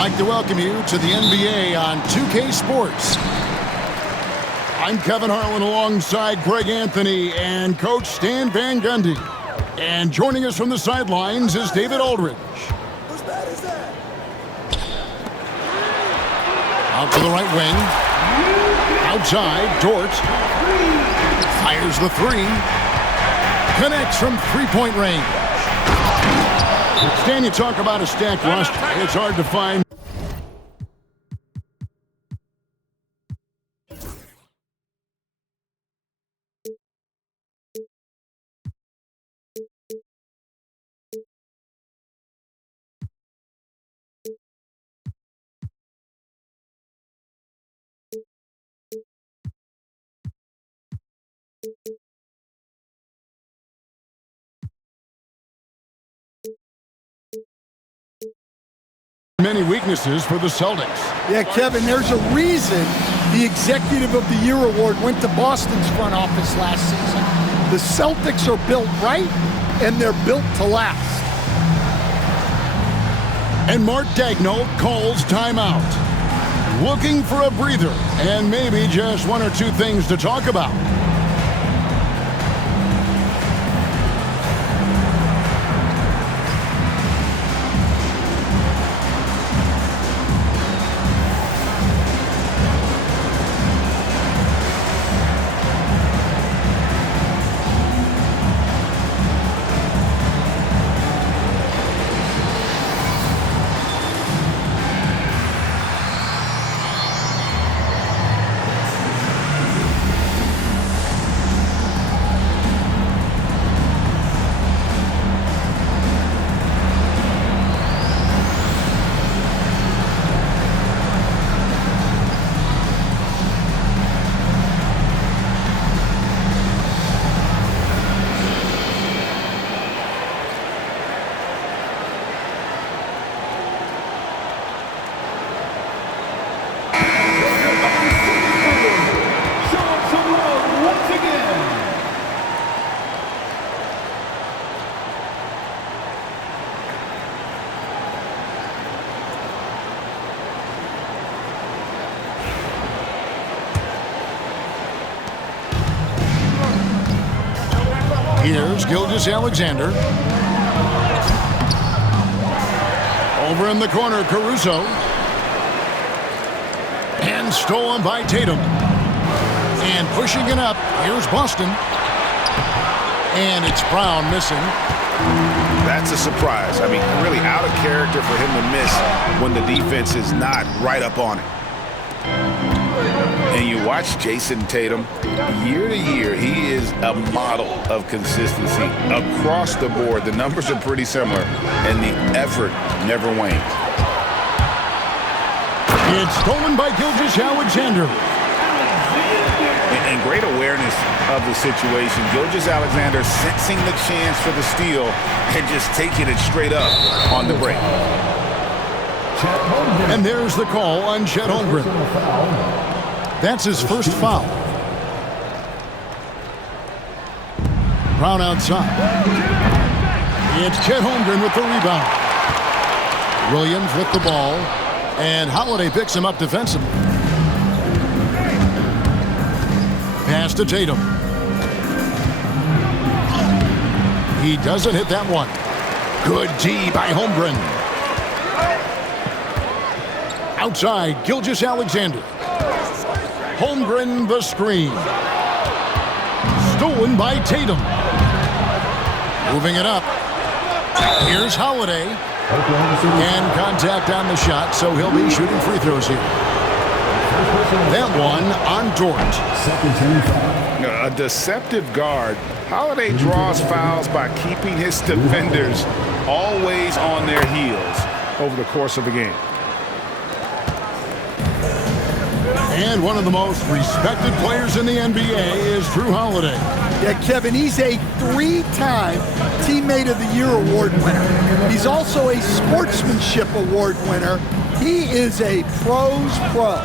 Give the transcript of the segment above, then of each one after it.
like to welcome you to the NBA on 2K Sports. I'm Kevin Harlan alongside Greg Anthony and Coach Stan Van Gundy. And joining us from the sidelines is David Aldridge. Whose bat is that? Out to the right wing. Outside, Dort. Fires the three. Connects from three-point range. Stan, you talk about a stacked roster. It's hard to find. Many weaknesses for the Celtics. Yeah, Kevin, there's a reason the Executive of the Year award went to Boston's front office last season. The Celtics are built right, and they're built to last. And Mark Daigneault calls timeout. Looking for a breather, and maybe just one or two things to talk about. Here's Gilgeous-Alexander. Over in the corner, Caruso. And stolen by Tatum. And pushing it up, here's Boston. And it's Brown missing. That's a surprise. I mean, really out of character for him to miss when the defense is not right up on it. And you watch Jason Tatum, year to year, he is a model of consistency across the board. The numbers are pretty similar, and the effort never wanes. It's stolen by Gilgeous-Alexander. And great awareness of the situation. Gilgeous-Alexander sensing the chance for the steal and just taking it straight up on the break. And there's the call on Chet Holmgren. That's his first foul. Brown outside. It's Chet Holmgren with the rebound. Williams with the ball. And Holiday picks him up defensively. Pass to Tatum. He doesn't hit that one. Good D by Holmgren. Outside, Gilgeous-Alexander. Holmgren the screen. Stolen by Tatum. Moving it up. Here's Holiday. And contact on the shot, so he'll be shooting free throws here. That one on Dort. A deceptive guard. Holiday draws fouls by keeping his defenders always on their heels over the course of the game. And one of the most respected players in the NBA is Drew Holiday. Yeah, Kevin, he's a three-time Teammate of the Year award winner. He's also a Sportsmanship award winner. He is a pro's pro.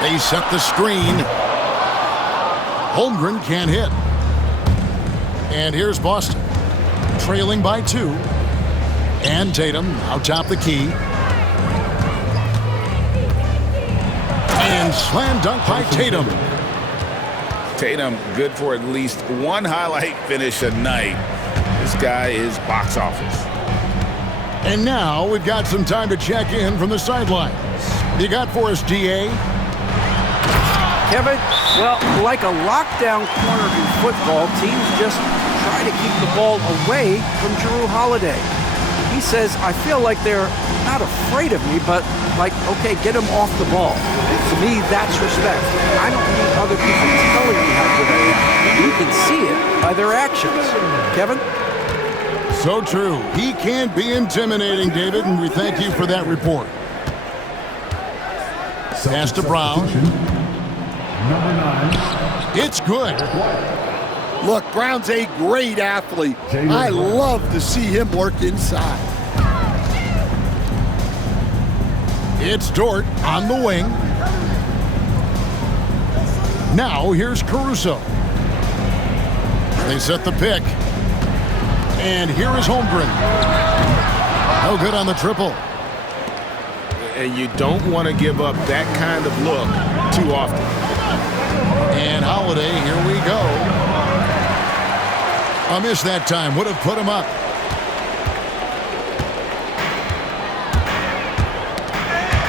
They set the screen. Holmgren can't hit. And here's Boston, trailing by 2. And Tatum out top the key. And slam dunk by Tatum. Tatum good for at least one highlight finish a night. This guy is box office. And now we've got some time to check in from the sidelines. You got for us, DA? Kevin, well, like a lockdown corner in football, teams just try to keep the ball away from Jrue Holiday. He says, I feel like they're not afraid of me, but like, okay, get him off the ball. To me, that's respect. I don't need other people telling me how good I am. You can see it by their actions. Kevin? So true. He can't be intimidating, David, and we thank you for that report. Pass to Brown. Number 9. It's good. Look, Brown's a great athlete. I love to see him work inside. It's Dort on the wing. Now here's Caruso. They set the pick. And here is Holmgren. No good on the triple. And you don't want to give up that kind of look too often. And Holiday, here we go. A miss that time. Would have put him up.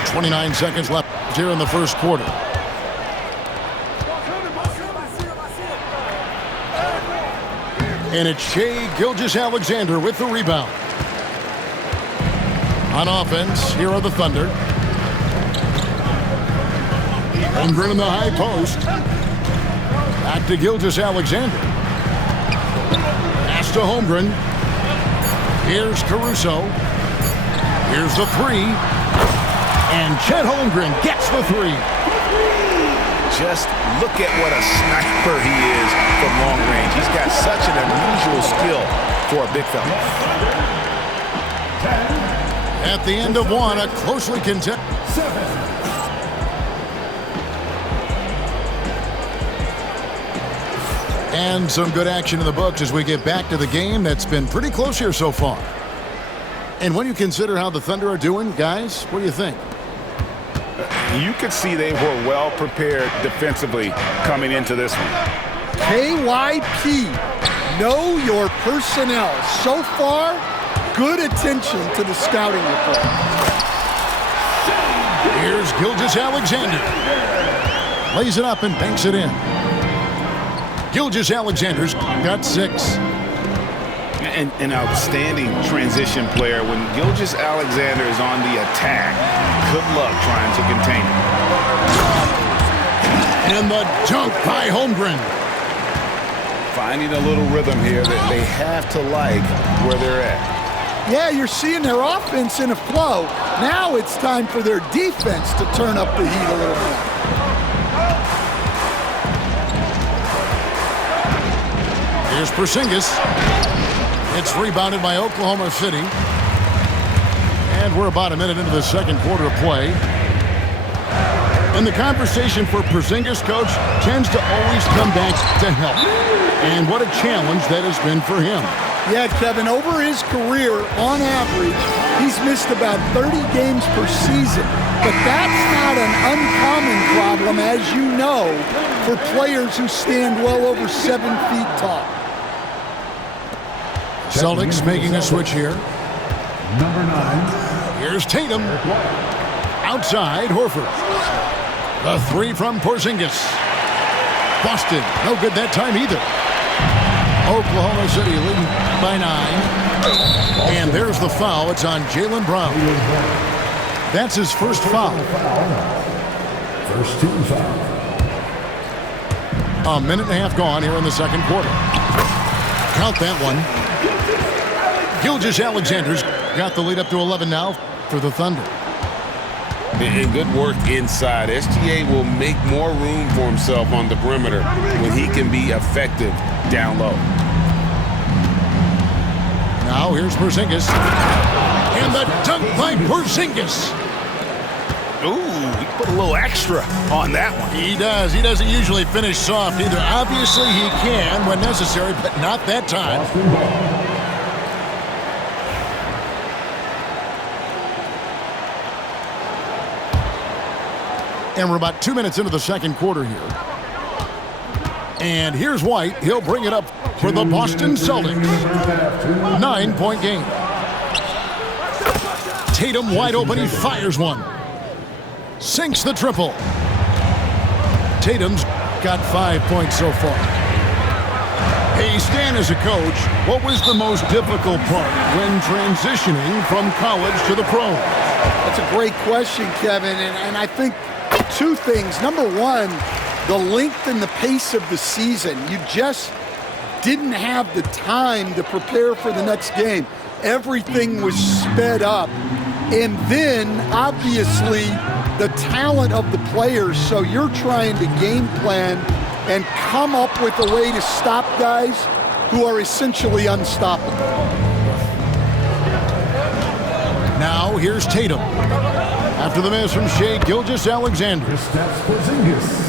.29 seconds left here in the first quarter. And it's Shai Gilgeous-Alexander with the rebound. On offense, here are the Thunder. Holmgren in the high post. Back to Gilgeous-Alexander. Pass to Holmgren. Here's Caruso. Here's the three. And Chet Holmgren gets the three. Just look at what a sniper he is from long range. He's got such an unusual skill for a big fella. At the end of one, a closely contested. And some good action in the books as we get back to the game that's been pretty close here so far. And when you consider how the Thunder are doing, guys, what do you think? You could see they were well prepared defensively coming into this one. KYP, know your personnel. So far, good attention to the scouting report. Here's Gilgeous-Alexander. Lays it up and banks it in. Gilgeous-Alexander's got 6. An outstanding transition player. When Gilgeous-Alexander is on the attack, good luck trying to contain him. And the dunk by Holmgren. Finding a little rhythm here that they have to like where they're at. Yeah, you're seeing their offense in a flow. Now it's time for their defense to turn up the heat a little bit. Here's Porzingis. It's rebounded by Oklahoma City. And we're about a minute into the second quarter of play. And the conversation for Porzingis, coach, tends to always come back to health. And what a challenge that has been for him. Yeah, Kevin, over his career, on average, he's missed about 30 games per season. But that's not an uncommon problem, as you know, for players who stand well over 7 feet tall. Celtics making a switch here. Number 9. Here's Tatum. Outside, Horford. The three from Porzingis. Boston, no good that time either. Oklahoma City leading by 9. And there's the foul. It's on Jaylen Brown. That's his first foul. First team foul. A minute and a half gone here in the second quarter. Count that one. Gilgeous-Alexander's got the lead up to 11 now for the Thunder. And good work inside. SGA will make more room for himself on the perimeter when he can be effective down low. Now here's Porzingis. And the dunk by Porzingis. Ooh, he put a little extra on that one. He does. He doesn't usually finish soft either. Obviously he can when necessary, but not that time. And we're about 2 minutes into the second quarter here. And here's White. He'll bring it up for the Boston Celtics. 9-point game. Tatum wide open. He fires one. Sinks the triple. Tatum's got 5 points so far. Hey, Stan, as a coach, what was the most difficult part when transitioning from college to the pros? That's a great question, Kevin, and I think two things. Number one, the length and the pace of the season. You just didn't have the time to prepare for the next game. Everything was sped up. And then, obviously, the talent of the players. So you're trying to game plan and come up with a way to stop guys who are essentially unstoppable. Now, here's Tatum. After the miss from Shai Gilgeous-Alexander.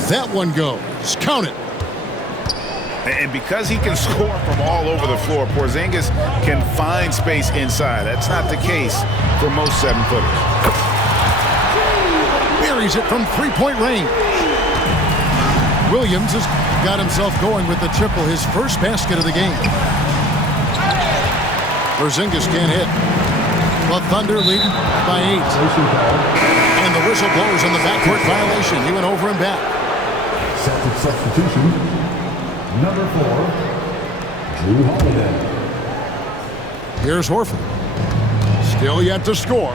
That one goes. Count it. And because he can score from all over the floor, Porzingis can find space inside. That's not the case for most 7-footers. Buries it from three-point range. Williams has got himself going with the triple, his first basket of the game. Porzingis can't hit. The Thunder lead by 8. And the whistle blows on the backcourt violation. He went over and back. Celtic substitution. Number 4, Jrue Holiday. Here's Horford. Still yet to score.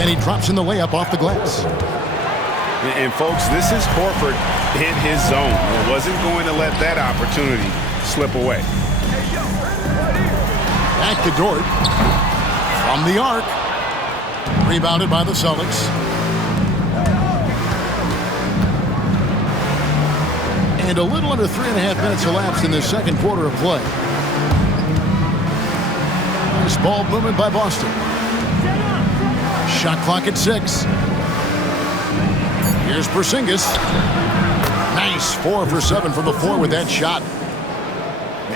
And he drops in the layup off the glass. And folks, this is Horford in his zone. He wasn't going to let that opportunity slip away. Back to Dort. From the arc. Rebounded by the Celtics. And a little under 3.5 minutes elapsed in this second quarter of play. Nice ball movement by Boston. Shot clock at 6. Here's Porzingis. Nice 4 for 7 from the floor with that shot.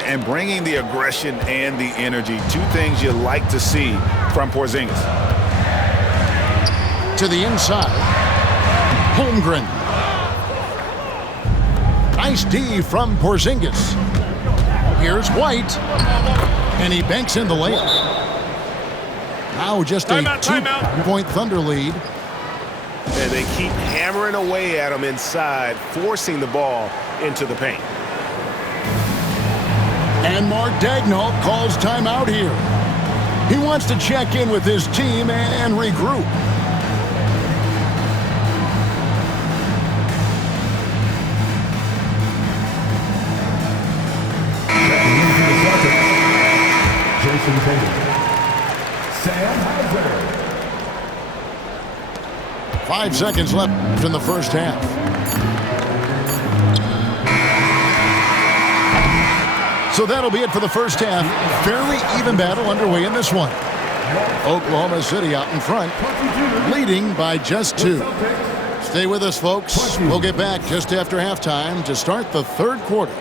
And bringing the aggression and the energy, two things you like to see from Porzingis. To the inside. Holmgren. Nice D from Porzingis. Here's White. And he banks in the layup. Now just a 2-point Thunder lead. And they keep hammering away at him inside, forcing the ball into the paint. And Mark Daigneault calls timeout here. He wants to check in with his team and regroup. Jason Tatum. Sam Hauser. 5 seconds left in the first half. So that'll be it for the first half. Fairly even battle underway in this one. Oklahoma City out in front, leading by just 2. Stay with us, folks. We'll get back just after halftime to start the third quarter.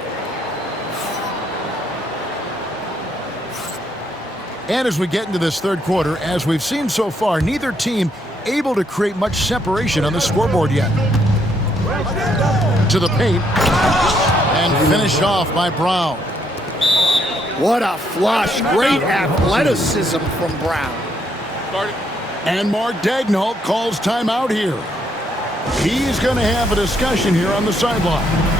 And as we get into this third quarter, as we've seen so far, neither team able to create much separation on the scoreboard yet. To the paint. And finished off by Brown. What a flush. Great athleticism from Brown. And Mark Daigneault calls timeout here. He's going to have a discussion here on the sideline.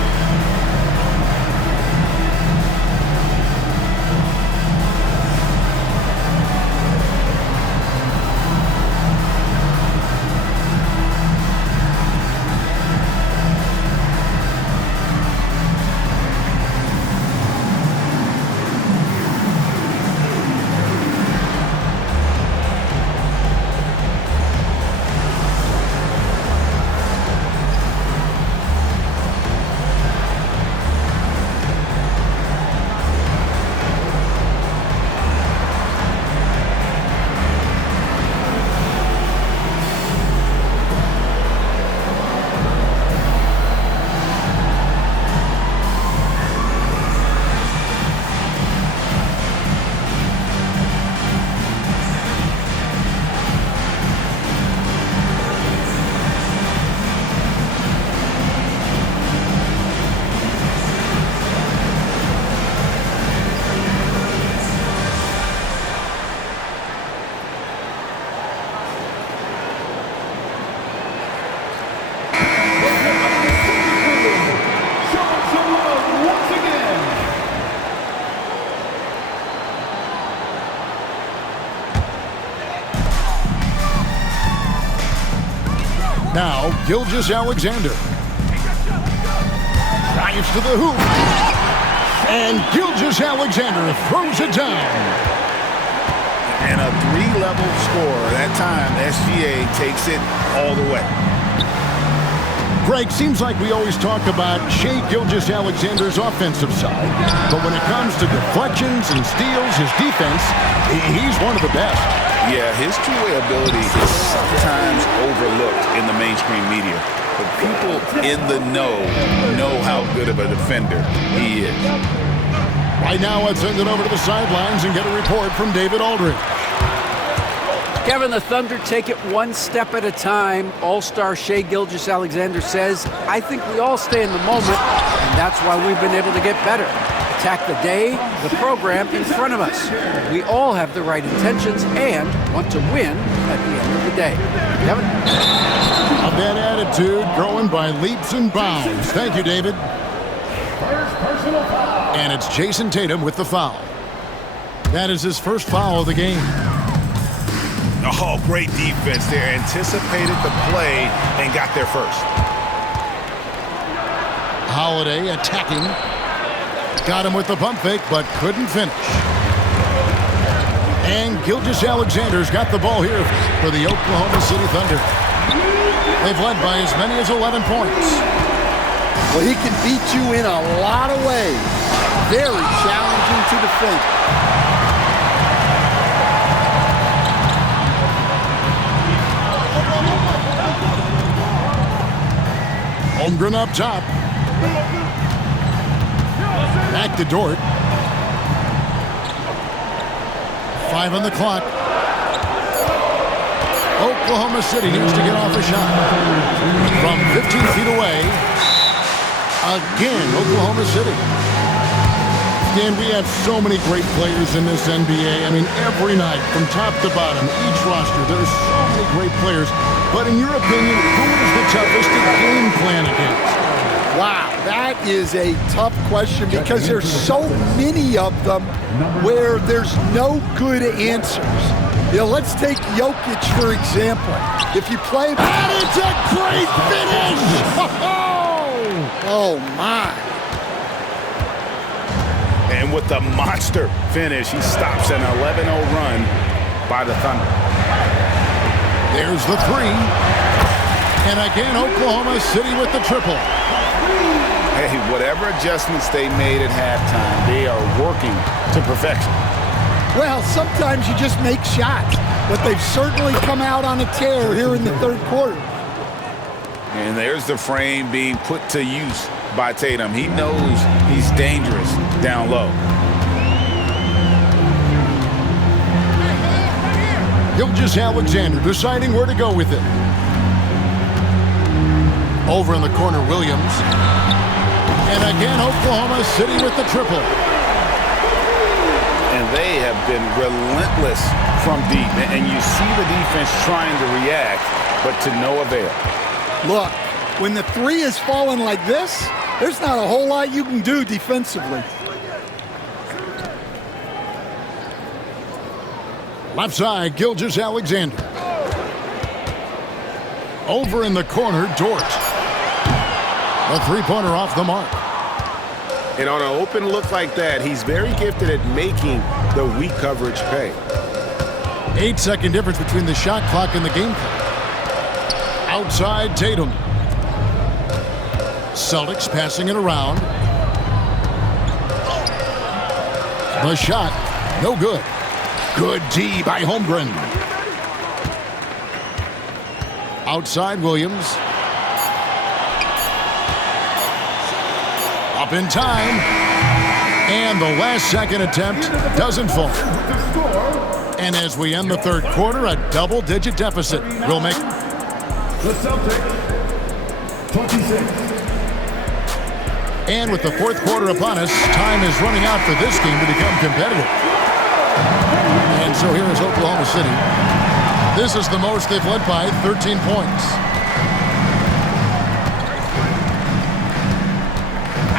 Now, Gilgeous-Alexander. Drives to the hoop. And Gilgeous-Alexander throws it down. And a three-level score. That time, SGA takes it all the way. Greg, seems like we always talk about Shai Gilgeous-Alexander's offensive side. But when it comes to deflections and steals, his defense, he's one of the best. Yeah, his two-way ability is sometimes overlooked in the mainstream media. But people in the know how good of a defender he is. Right now, let's send it over to the sidelines and get a report from David Aldridge. Kevin, the Thunder take it one step at a time. All-star Shai Gilgeous-Alexander says, I think we all stay in the moment, and that's why we've been able to get better. Attack the day, the program in front of us. We all have the right intentions and want to win at the end of the day. Kevin? A bad attitude growing by leaps and bounds. Thank you, David. And it's Jason Tatum with the foul. That is his first foul of the game. Oh, great defense there. Anticipated the play and got there first. Holiday attacking. Got him with the pump fake, but couldn't finish. And Gilgeous-Alexander's got the ball here for the Oklahoma City Thunder. They've led by as many as 11 points. Well, he can beat you in a lot of ways. Very challenging to defend. Holmgren up top. Back to Dort. 5 on the clock. Oklahoma City needs to get off a shot. From 15 feet away. Again, Oklahoma City. Dan, we have so many great players in this NBA. I mean, every night, from top to bottom, each roster, there's so many great players. But in your opinion, who is the toughest to game plan against? Wow, that is a tough question because there's so many of them where there's no good answers. You know, let's take Jokic, for example. If you play... And it's a great finish! Oh, my. And with the monster finish, he stops an 11-0 run by the Thunder. There's the three. And again, Oklahoma City with the triple. Hey, whatever adjustments they made at halftime, they are working to perfection. Well, sometimes you just make shots, but they've certainly come out on a tear here in the third quarter. And there's the frame being put to use by Tatum. He knows he's dangerous down low. Gilgeous-Alexander deciding where to go with it. Over in the corner, Williams. And again, Oklahoma City with the triple. And they have been relentless from deep. And you see the defense trying to react, but to no avail. Look, when the three is falling like this, there's not a whole lot you can do defensively. Left side, Gilgeous-Alexander. Over in the corner, Dort. A three-pointer off the mark. And on an open look like that, he's very gifted at making the weak coverage pay. 8-second difference between the shot clock and the game clock. Outside, Tatum. Celtics passing it around. The shot, no good. Good D by Holmgren. Outside, Williams. Up in time. And the last second attempt doesn't fall. And as we end the third quarter, a double-digit deficit will make... The Celtics, 26. And with the fourth quarter upon us, time is running out for this game to become competitive. And so here is Oklahoma City. This is the most they've led by 13 points.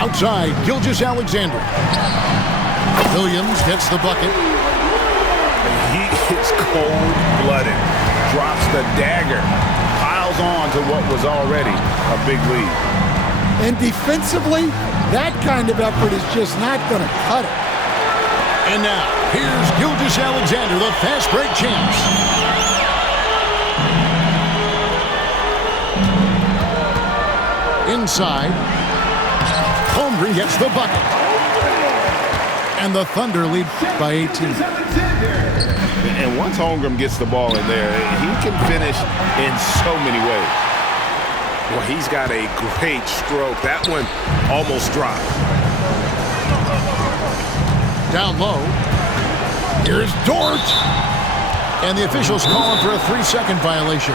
Outside, Gilgeous-Alexander. Williams gets the bucket. He is cold-blooded. Drops the dagger. Piles on to what was already a big lead. And defensively, that kind of effort is just not going to cut it. And now, here's Gilgeous-Alexander, the fast break champs. Inside, Holmgren gets the bucket. And the Thunder lead by 18. And once Holmgren gets the ball in there, he can finish in so many ways. Well, he's got a great stroke. That one almost dropped. Down low. Here's Dort. And the officials calling for a 3-second violation.